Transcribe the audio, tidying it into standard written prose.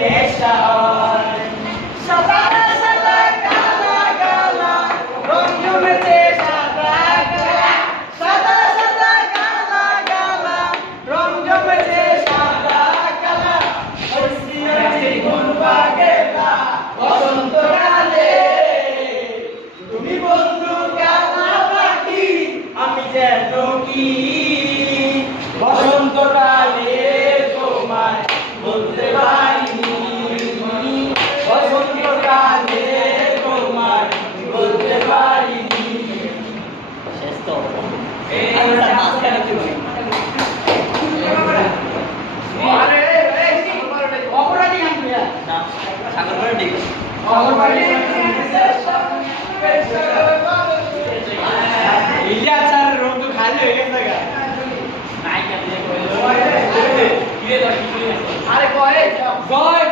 নেশা হয়। সাদা সাদা কালা কালা রং জমেছে সাদা কালা, সাদা সাদা কালা কালা রং জমেছে সাদা কালা। কোন বাগেলা বসন্তকালে, তুমি বন্ধু কালা পাখি আমি যেন কি বসন্তকালে তোমায় বলতে পারিনি, বসন্তকালে তোমায় বলতে পারিনি। শেষ তো মাঝখানে চলে অপরাধী আমি না সাগর করে ঠিক ইলিয়া স্যার রোগ তো খালি হয়ে গেছে গা নাই কেন আরে কয়ে জয়